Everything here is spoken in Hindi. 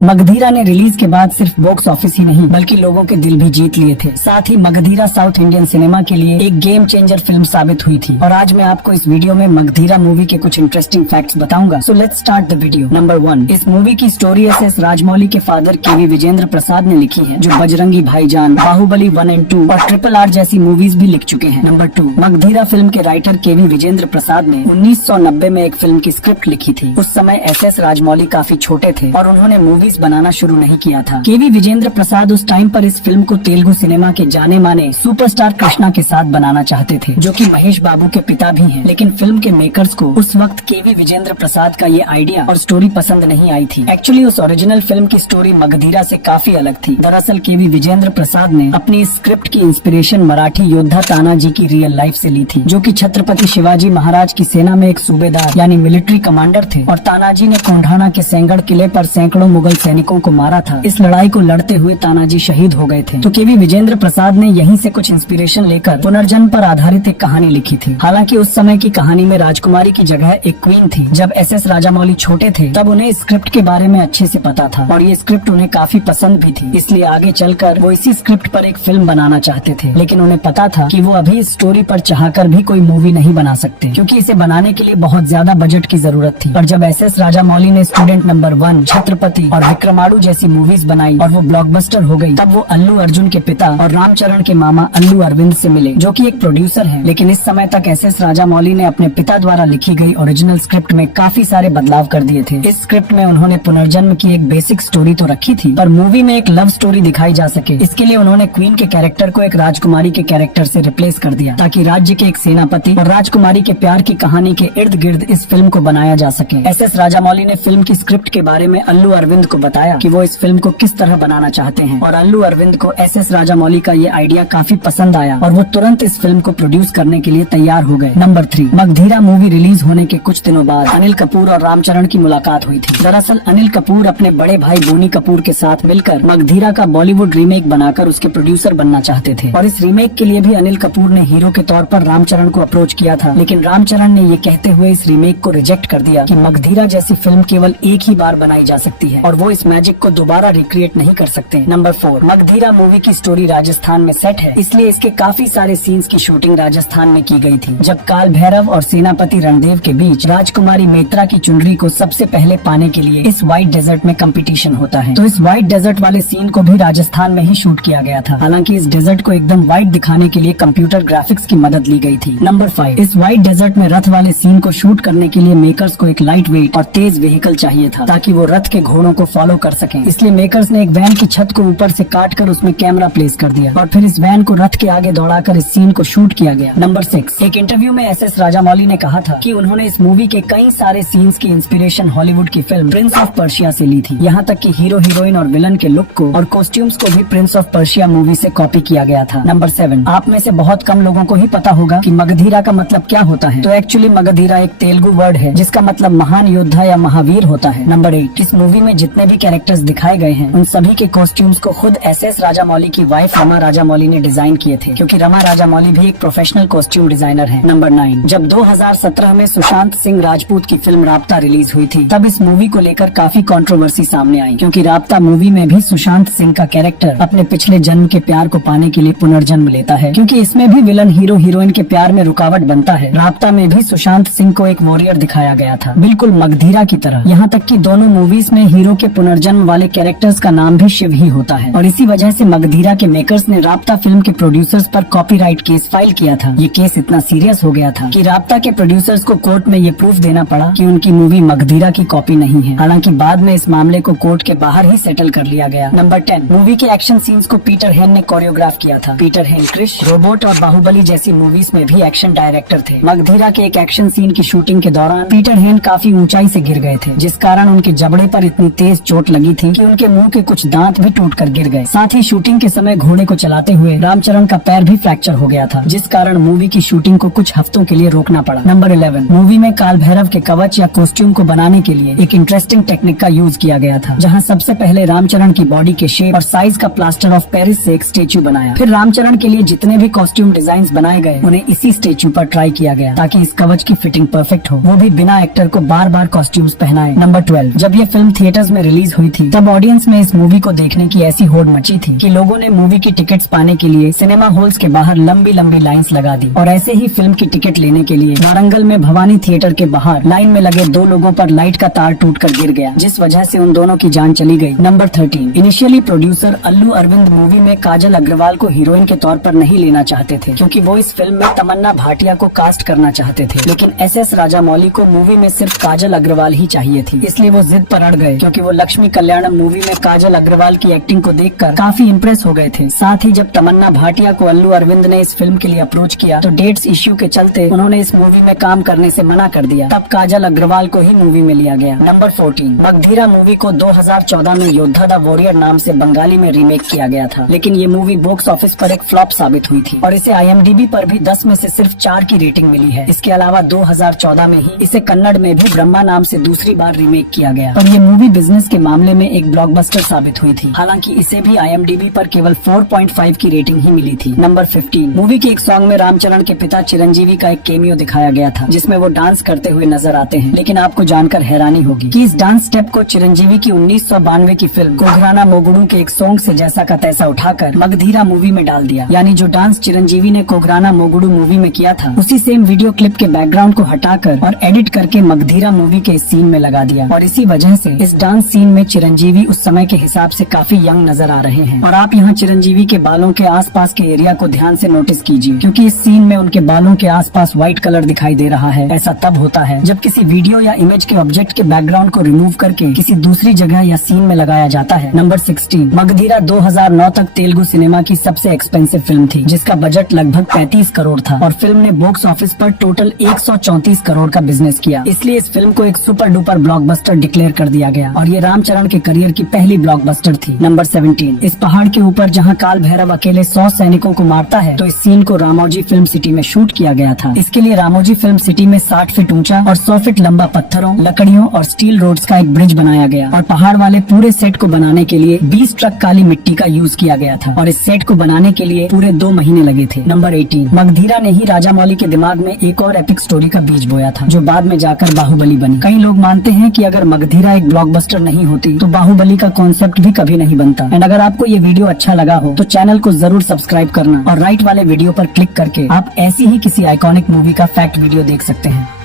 मगधीरा ने रिलीज के बाद सिर्फ बॉक्स ऑफिस ही नहीं बल्कि लोगों के दिल भी जीत लिए थे। साथ ही मगधीरा साउथ इंडियन सिनेमा के लिए एक गेम चेंजर फिल्म साबित हुई थी। और आज मैं आपको इस वीडियो में मगधीरा मूवी के कुछ इंटरेस्टिंग फैक्ट्स बताऊंगा। So let's start the video. Number 1, इस मूवी की स्टोरी एस राजमौली के फादर केवी विजेंद्र प्रसाद ने लिखी है, जो बजरंगी भाईजान, बाहुबली 1 और 2 और RRR जैसी मूवीज भी लिख चुके हैं। नंबर 2, मगधीरा फिल्म के राइटर केवी विजेंद्र प्रसाद ने 1990 में एक फिल्म की स्क्रिप्ट लिखी थी। उस समय एस राजमौली काफी छोटे थे और उन्होंने मूवीज बनाना शुरू नहीं किया था। केवी विजेंद्र प्रसाद उस टाइम पर इस फिल्म को तेलुगु सिनेमा के जाने माने सुपरस्टार कृष्णा के साथ बनाना चाहते थे, जो कि महेश बाबू के पिता भी हैं। लेकिन फिल्म के मेकर्स को उस वक्त केवी विजेंद्र प्रसाद का ये आइडिया और स्टोरी पसंद नहीं आई थी। एक्चुअली उस ओरिजिनल फिल्म की स्टोरी मगधीरा से काफी अलग थी। दरअसल केवी विजेंद्र प्रसाद ने अपनी स्क्रिप्ट की इंस्पिरेशन मराठी योद्धा तानाजी की रियल लाइफ से ली थी, जो कि छत्रपति शिवाजी महाराज की सेना में एक सूबेदार यानी मिलिट्री कमांडर थे। और तानाजी ने कोंढाणा के सेंगड़ किले पर सैकड़ों मुगल सैनिकों को मारा था। इस लड़ाई को लड़ते हुए तानाजी शहीद हो गए थे। तो केवी विजेंद्र प्रसाद ने यहीं से कुछ इंस्पिरेशन लेकर पुनर्जन्म पर आधारित एक कहानी लिखी थी। हालांकि उस समय की कहानी में राजकुमारी की जगह एक क्वीन थी। जब एस राजामौली छोटे थे तब उन्हें स्क्रिप्ट के बारे में अच्छे से पता था और ये स्क्रिप्ट उन्हें काफी पसंद भी थी। इसलिए आगे चलकर वो इसी स्क्रिप्ट पर एक फिल्म बनाना चाहते थे। लेकिन उन्हें पता था कि वो अभी इस स्टोरी पर चाहकर भी कोई मूवी नहीं बना सकते, क्योंकि इसे बनाने के लिए बहुत ज्यादा बजट की जरूरत थी। और जब एस राजामौली ने स्टूडेंट नंबर 1, छत्रपति और विक्रमाणु जैसी मूवीज बनाई और वो ब्लॉकबस्टर हो गई, तब वो अल्लू अर्जुन के पिता और रामचरण के मामा अल्लू अरविंद से मिले, जो कि एक प्रोड्यूसर हैं। लेकिन इस समय तक एस राजामौली ने अपने पिता द्वारा लिखी गई ओरिजिनल स्क्रिप्ट में काफी सारे बदलाव कर दिए थे। इस स्क्रिप्ट में उन्होंने पुनर्जन्म की एक बेसिक स्टोरी तो रखी थी, पर मूवी में एक लव स्टोरी दिखाई जा सके, इसके लिए उन्होंने क्वीन के कैरेक्टर को एक राजकुमारी के कैरेक्टर से रिप्लेस कर दिया, ताकि राज्य के एक सेनापति और राजकुमारी के प्यार की कहानी के इर्द गिर्द इस फिल्म को बनाया जा सके। एस राजामौली ने फिल्म की स्क्रिप्ट के बारे में अल्लू अरविंद को बताया कि वो इस फिल्म को किस तरह बनाना चाहते हैं, और अल्लू अरविंद को एस राजामौली का ये आइडिया काफी पसंद आया और वो तुरंत इस फिल्म को प्रोड्यूस करने के लिए तैयार हो गए। नंबर 3, मगधीरा मूवी रिलीज होने के कुछ दिनों बाद अनिल कपूर और रामचरण की मुलाकात हुई थी। दरअसल अनिल कपूर अपने बड़े भाई बोनी कपूर के साथ मिलकर मगधीरा का बॉलीवुड रीमेक बनाकर उसके प्रोड्यूसर बनना चाहते थे। और इस रीमेक के लिए भी अनिल कपूर ने हीरो के तौर पर रामचरण को अप्रोच किया था। लेकिन रामचरण ने ये कहते हुए इस रीमेक को रिजेक्ट कर दिया कि मगधीरा जैसी फिल्म केवल एक ही बार बनाई जा सकती है और वो इस मैजिक को दोबारा रिक्रिएट नहीं कर सकते। नंबर 4, मगधीरा मूवी की स्टोरी राजस्थान में सेट है, इसलिए इसके काफी सारे सीन्स की शूटिंग राजस्थान में की गई थी। जब काल भैरव और सेनापति रणदेव के बीच राजकुमारी मेत्रा की चुनरी को सबसे पहले पाने के लिए इस व्हाइट डेजर्ट में कंपटीशन होता है, तो इस व्हाइट डेजर्ट वाले सीन को भी राजस्थान में ही शूट किया गया था। हालांकि इस डेजर्ट को एकदम व्हाइट दिखाने के लिए कंप्यूटर ग्राफिक्स की मदद ली गई थी। नंबर 5, इस व्हाइट डेजर्ट में रथ वाले सीन को शूट करने के लिए मेकर्स को एक लाइट वेट और तेज व्हीकल चाहिए था, ताकि वो रथ के घोड़ों को फॉलो कर सकें। इसलिए मेकर्स ने एक वैन की छत को ऊपर से काट कर उसमें कैमरा प्लेस कर दिया और फिर इस वैन को रथ के आगे दौड़ाकर इस सीन को शूट किया गया। नंबर 6, एक इंटरव्यू में एस राजामौली ने कहा था कि उन्होंने इस मूवी के कई सारे सीन्स की इंस्पिरेशन हॉलीवुड की फिल्म प्रिंस ऑफ पर्शिया से ली थी। यहाँ तक कि हीरो हीरोइन और विलन के लुक को और कॉस्ट्यूम्स को भी प्रिंस ऑफ पर्शिया मूवी से कॉपी किया गया था। नंबर 7, आप में से बहुत कम लोगों को ही पता होगा कि मगधीरा का मतलब क्या होता है। तो एक्चुअली मगधीरा एक तेलुगु वर्ड है जिसका मतलब महान योद्धा या महावीर होता है। नंबर 8, इस मूवी में जितने भी कैरेक्टर्स दिखाए गए हैं उन सभी के कॉस्ट्यूम्स को खुद एस राजामौली की वाइफ रमा राजामौली ने डिजाइन किए थे, क्योंकि रमा राजामौली भी एक प्रोफेशनल कॉस्ट्यूम डिजाइनर है। नंबर 9, जब 2017 में सुशांत सिंह राजपूत की फिल्म राब्ता रिलीज हुई थी, तब इस मूवी को लेकर काफी कंट्रोवर्सी सामने आई, क्योंकि राब्ता मूवी में भी सुशांत सिंह का कैरेक्टर अपने पिछले जन्म के प्यार को पाने के लिए पुनर्जन्म लेता है, क्योंकि इसमें भी विलन हीरो हीरोइन के प्यार में रुकावट बनता है। राब्ता में भी सुशांत सिंह को एक वॉरियर दिखाया गया था, बिल्कुल मगधीरा की तरह। यहाँ तक कि दोनों मूवीज में हीरो के पुनर्जन्म वाले कैरेक्टर्स का नाम भी शिव ही होता है। और इसी वजह से मगधीरा के मेकर्स ने राब्ता फिल्म के प्रोड्यूसर्स पर कॉपीराइट केस फाइल किया था। ये केस इतना सीरियस हो गया था कि राब्ता के प्रोड्यूसर्स को कोर्ट में ये प्रूफ देना पड़ा कि उनकी मूवी मगधीरा की कॉपी नहीं है। हालांकि बाद में इस मामले को कोर्ट के बाहर ही सेटल कर लिया गया। नंबर 10, मूवी के एक्शन सीन्स को पीटर हेन ने कोरियोग्राफ किया था। पीटर हेन क्रिश, रोबोट और बाहुबली जैसी मूवीज में भी एक्शन डायरेक्टर थे। मगधीरा के एक एक्शन सीन की शूटिंग के दौरान पीटर हेन काफी ऊंचाई से गिर गए थे, जिस कारण उनके जबड़े पर इतनी तेज चोट लगी थी कि उनके मुंह के कुछ दांत भी टूटकर गिर गए। साथ ही शूटिंग के समय घोड़े को चलाते हुए रामचरण का पैर भी फ्रैक्चर हो गया था, जिस कारण मूवी की शूटिंग को कुछ हफ्तों के लिए रोकना पड़ा। नंबर 11, मूवी में काल भैरव के कवच या कॉस्ट्यूम को बनाने के लिए एक इंटरेस्टिंग टेक्निक का यूज किया गया था, जहाँ सबसे पहले रामचरण की बॉडी के शेप और साइज का प्लास्टर ऑफ पेरिस से एक स्टेच्यू बनाया। फिर रामचरण के लिए जितने भी कॉस्ट्यूम डिजाइन बनाए गए उन्हें इसी स्टेच्यू पर ट्राई किया गया, ताकि इस कवच की फिटिंग परफेक्ट हो, वो भी बिना एक्टर को बार बार कॉस्ट्यूम्स पहनाए। नंबर 12, जब ये फिल्म थिएटर्स में रिलीज हुई थी तब ऑडियंस में इस मूवी को देखने की ऐसी होड़ मची थी कि लोगों ने मूवी की टिकट्स पाने के लिए सिनेमा हॉल्स के बाहर लंबी लंबी लाइंस लगा दी। और ऐसे ही फिल्म की टिकट लेने के लिए वारंगल में भवानी थिएटर के बाहर लाइन में लगे 2 लोगों पर लाइट का तार टूटकर गिर गया, जिस वजह से उन दोनों की जान चली गई। नंबर 13। इनिशियली प्रोड्यूसर अल्लू अरविंद मूवी में काजल अग्रवाल को हीरोइन के तौर पर नहीं लेना चाहते थे, क्योंकि वो इस फिल्म में तमन्ना भाटिया को कास्ट करना चाहते थे। लेकिन SS राजामौली को मूवी में सिर्फ काजल अग्रवाल ही चाहिए थी, इसलिए वो जिद पर अड़ गए, क्योंकि वो लक्ष्मी कल्याणम मूवी में काजल अग्रवाल की एक्टिंग को देखकर काफी इम्प्रेस हो गए थे। साथ ही जब तमन्ना भाटिया को अल्लू अरविंद ने इस फिल्म के लिए अप्रोच किया तो डेट्स इश्यू के चलते उन्होंने इस मूवी में काम करने से मना कर दिया। तब काजल अग्रवाल को ही मूवी में लिया गया। नंबर 14। मगधीरा मूवी को 2014 में योद्धा द वॉरियर नाम से बंगाली में रीमेक किया गया था, लेकिन ये मूवी बॉक्स ऑफिस पर एक फ्लॉप साबित हुई थी और इसे IMDb पर भी 10 में से सिर्फ 4 की रेटिंग मिली है। इसके अलावा 2014 में ही इसे कन्नड़ में भी ब्रह्मा नाम से दूसरी बार रीमेक किया गया और ये मूवी बिजनेस के मामले में एक ब्लॉकबस्टर साबित हुई थी। हालांकि इसे भी IMDb पर केवल 4.5 की रेटिंग ही मिली थी। नंबर 15। मूवी के एक सॉन्ग में रामचरण के पिता चिरंजीवी का एक केमियो दिखाया गया था, जिसमें वो डांस करते हुए नजर आते हैं। लेकिन आपको जानकर हैरानी होगी कि इस डांस स्टेप को चिरंजीवी की 1992 की फिल्म कोघराना मोगुडू के एक सॉन्ग से जैसा का तैसा उठाकर मगधीरा मूवी में डाल दिया। यानी जो डांस चिरंजीवी ने कोघराना मोगुडू मूवी में किया था, उसी सेम वीडियो क्लिप के बैकग्राउंड को हटाकर और एडिट करके मगधीरा मूवी के इस सीन में लगा दिया। और इसी वजह से इस डांस सीन में चिरंजीवी उस समय के हिसाब से काफी यंग नजर आ रहे हैं। और आप यहाँ चिरंजीवी के बालों के आसपास के एरिया को ध्यान से नोटिस कीजिए, क्योंकि इस सीन में उनके बालों के आसपास व्हाइट कलर दिखाई दे रहा है। ऐसा तब होता है जब किसी वीडियो या इमेज के ऑब्जेक्ट के बैकग्राउंड को रिमूव करके किसी दूसरी जगह या सीन में लगाया जाता है। नंबर 16। मगधीरा 2009 तक तेलुगु सिनेमा की सबसे एक्सपेंसिव फिल्म थी, जिसका बजट लगभग 35 करोड़ था और फिल्म ने बॉक्स ऑफिस पर टोटल 134 करोड़ का बिजनेस किया। इसलिए इस फिल्म को एक सुपर डुपर ब्लॉकबस्टर डिक्लेयर कर दिया गया और ये रामचरण के करियर की पहली ब्लॉकबस्टर थी। नंबर 17। इस पहाड़ के ऊपर जहाँ काल भैरव अकेले 100 सैनिकों को मारता है, तो इस सीन को रामोजी फिल्म सिटी में शूट किया गया था। इसके लिए रामोजी फिल्म सिटी में 60 फीट ऊंचा और 100 फीट लंबा पत्थरों, लकड़ियों और स्टील रोड्स का एक ब्रिज बनाया गया और पहाड़ वाले पूरे सेट को बनाने के लिए 20 ट्रक काली मिट्टी का यूज किया गया था और इस सेट को बनाने के लिए पूरे 2 महीने लगे थे। नंबर 18। मगधीरा ने ही राजामौली के दिमाग में एक और एपिक स्टोरी का बीज बोया था, जो बाद में जाकर बाहुबली बनी। कई लोग मानते हैं कि अगर मगधीरा एक ब्लॉकबस्टर नहीं होती तो बाहुबली का कॉन्सेप्ट भी कभी नहीं बनता। एंड अगर आपको ये वीडियो अच्छा लगा हो तो चैनल को जरूर सब्सक्राइब करना और राइट वाले वीडियो पर क्लिक करके आप ऐसी ही किसी आइकॉनिक मूवी का फैक्ट वीडियो देख सकते हैं।